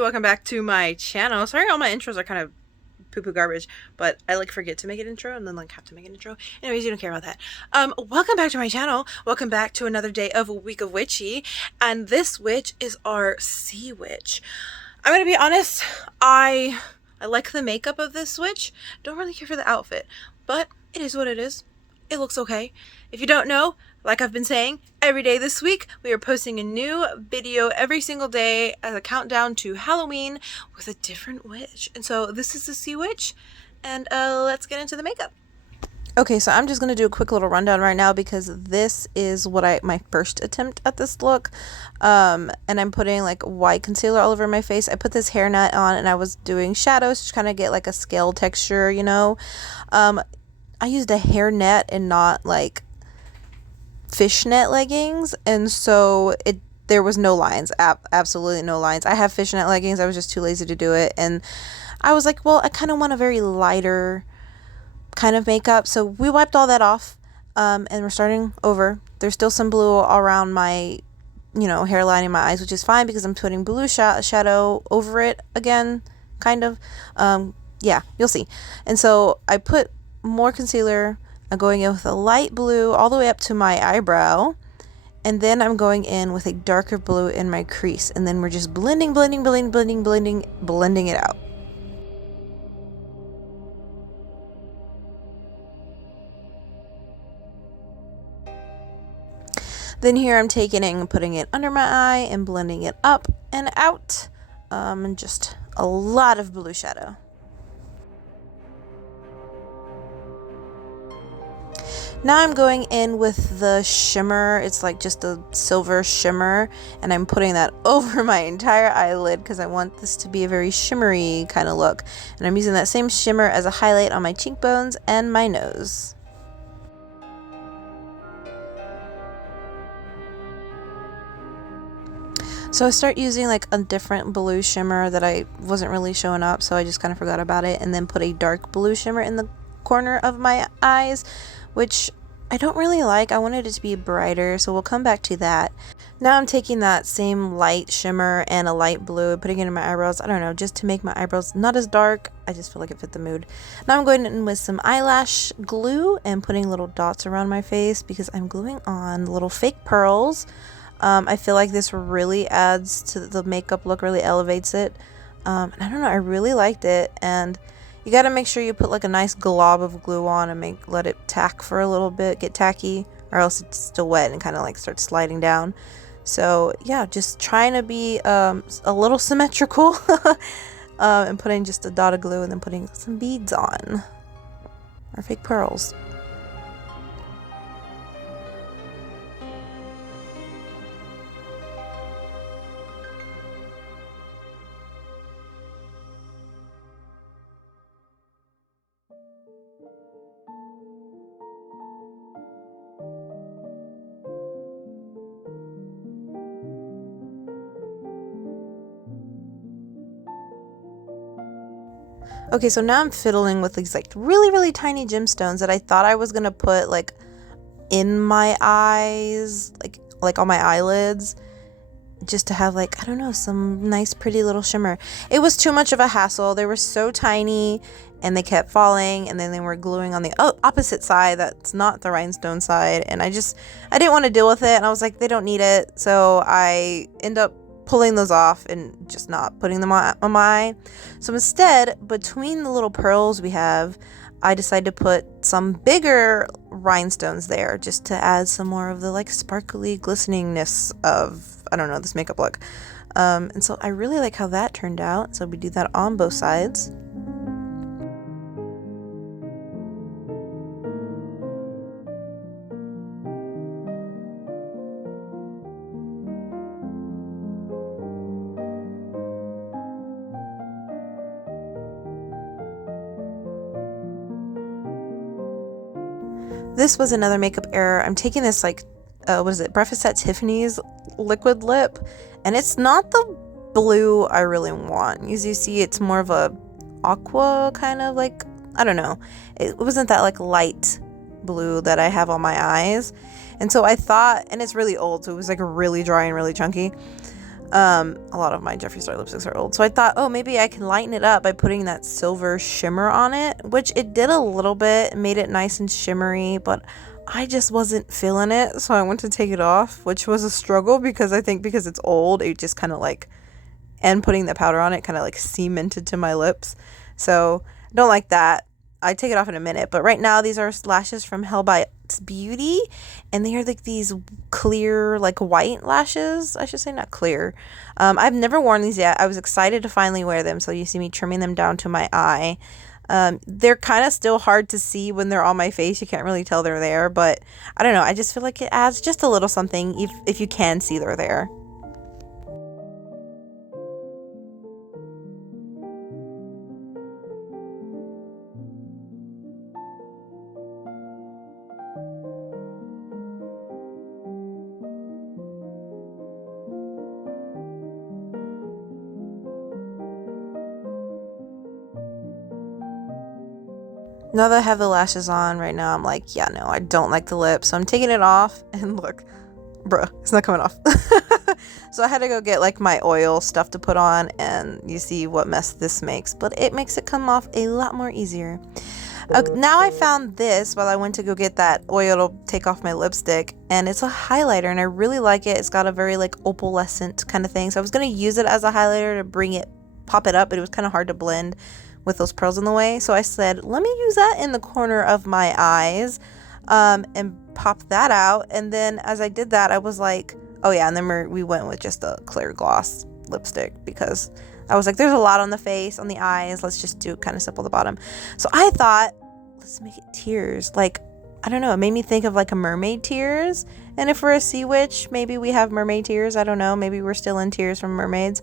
Hey, welcome back to my channel. Sorry all my intros are kind of poo-poo garbage, but I forget to make an intro and then have to make an intro. Anyways, you don't care about that. Welcome back to my channel. Welcome back to another day of a week of Witchy, and this witch is our sea witch. I'm gonna be honest, I like the makeup of this witch. Don't really care for the outfit, but it is what it is. It looks okay. If you don't know, like I've been saying, every day this week we are posting a new video every single day as a countdown to Halloween with a different witch. And so this is the sea witch, and let's get into the makeup. Okay, so I'm just gonna do a quick little rundown right now because this is what my first attempt at this look. And I'm putting like white concealer all over my face. I put this hairnet on and I was doing shadows to kind of get like a scale texture, you know. I used a hairnet and not like fishnet leggings, and so there was no lines. Absolutely no lines. I have fishnet leggings. I was just too lazy to do it, and I was like, well, I kind of want a very lighter kind of makeup, so we wiped all that off, and we're starting over. There's still some blue around my hairline and my eyes, which is fine because I'm putting blue shadow over it again, kind of. Yeah, you'll see. And so I put more concealer. I'm going in with a light blue all the way up to my eyebrow, and then I'm going in with a darker blue in my crease, and then we're just blending it out. Then here I'm taking it and putting it under my eye and blending it up and out, and just a lot of blue shadow. Now I'm going in with the shimmer. It's like just a silver shimmer, and I'm putting that over my entire eyelid because I want this to be a very shimmery kind of look. And I'm using that same shimmer as a highlight on my cheekbones and my nose. So I start using like a different blue shimmer that I wasn't really showing up, so I just kind of forgot about it, and then put a dark blue shimmer in the corner of my eyes, which I don't really like. I wanted it to be brighter, so we'll come back to that. Now I'm taking that same light shimmer and a light blue and putting it in my eyebrows. I don't know, just to make my eyebrows not as dark. I just feel like it fit the mood. Now I'm going in with some eyelash glue and putting little dots around my face because I'm gluing on little fake pearls. I feel like this really adds to the makeup look, really elevates it. And I don't know, I really liked it, and you got to make sure you put like a nice glob of glue on and let it tack for a little bit, get tacky, or else it's still wet and kind of like starts sliding down. So yeah, just trying to be a little symmetrical, and putting just a dot of glue and then putting some beads on, or fake pearls. Okay, so now I'm fiddling with these like really tiny gemstones that I thought I was gonna put like in my eyes, like on my eyelids, just to have like, I don't know, some nice pretty little shimmer. It was too much of a hassle. They were so tiny and they kept falling, and then they were gluing on the opposite side that's not the rhinestone side, and I didn't want to deal with it, and I was like, they don't need it, so I end up pulling those off and just not putting them on my eye. So instead, between the little pearls we have, I decided to put some bigger rhinestones there just to add some more of the like sparkly glisteningness of, I don't know, this makeup look. And so I really like how that turned out. So we do that on both sides. This was another makeup error. I'm taking this like, what is it, Breakfast at Tiffany's liquid lip, and it's not the blue I really want. As you see, it's more of a aqua kind of like, I don't know. It wasn't that like light blue that I have on my eyes. And so I thought, and it's really old, so it was like really dry and really chunky. A lot of my Jeffree Star lipsticks are old. So I thought, oh, maybe I can lighten it up by putting that silver shimmer on it, which it did a little bit, made it nice and shimmery, but I just wasn't feeling it. So I went to take it off, which was a struggle because I think because it's old, it just kind of like, and putting the powder on it kind of like cemented to my lips. So I don't like that. I take it off in a minute, but right now these are lashes from Hell by Beauty, and they are like these clear, like white lashes. I should say not clear. I've never worn these yet. I was excited to finally wear them, so you see me trimming them down to my eye. They're kind of still hard to see when they're on my face. You can't really tell they're there, but I don't know. I just feel like it adds just a little something if you can see they're there. Now that I have the lashes on right now, I'm like, yeah, no, I don't like the lip. So I'm taking it off, and look, bruh, it's not coming off. So I had to go get like my oil stuff to put on, and you see what mess this makes, but it makes it come off a lot more easier. Now I found this while I went to go get that oil to take off my lipstick, and it's a highlighter, and I really like it. It's got a very like opalescent kind of thing. So I was going to use it as a highlighter to pop it up, but it was kind of hard to blend with those pearls in the way. So I said, let me use that in the corner of my eyes, and pop that out. And then as I did that, I was like, oh yeah, and then we went with just a clear gloss lipstick because I was like, there's a lot on the face, on the eyes. Let's just do kind of simple the bottom. So I thought, let's make it tears. Like, I don't know. It made me think of like a mermaid tears. And if we're a sea witch, maybe we have mermaid tears. I don't know. Maybe we're still in tears from mermaids.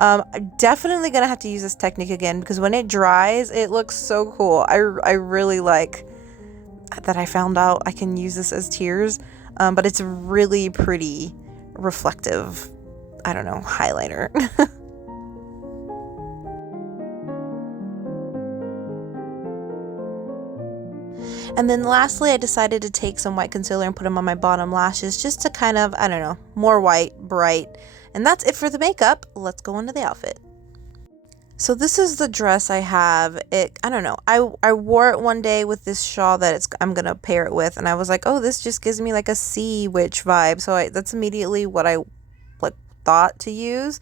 I'm definitely going to have to use this technique again because when it dries, it looks so cool. I really like that I found out I can use this as tears. But it's really pretty reflective, I don't know, highlighter. And then lastly, I decided to take some white concealer and put them on my bottom lashes just to kind of, I don't know, more white, bright. And that's it for the makeup. Let's go into the outfit. So this is the dress I have. I don't know. I wore it one day with this shawl that I'm going to pair it with. And I was like, oh, this just gives me like a sea witch vibe. So that's immediately what I like thought to use.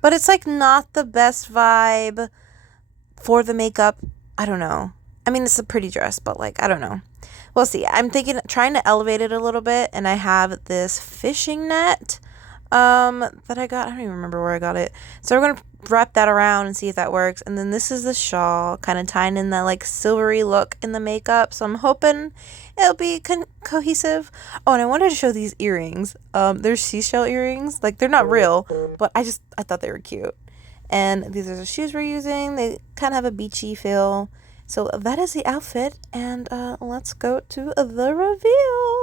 But it's like not the best vibe for the makeup. I don't know. I mean, it's a pretty dress, but like, I don't know. We'll see. I'm trying to elevate it a little bit, and I have this fishing net that I got. I don't even remember where I got it. So we're going to wrap that around and see if that works. And then this is the shawl, kind of tying in that like silvery look in the makeup. So I'm hoping it'll be cohesive. Oh, and I wanted to show these earrings. They're seashell earrings. Like, they're not real, but I thought they were cute. And these are the shoes we're using. They kind of have a beachy feel. So that is the outfit, and let's go to the reveal.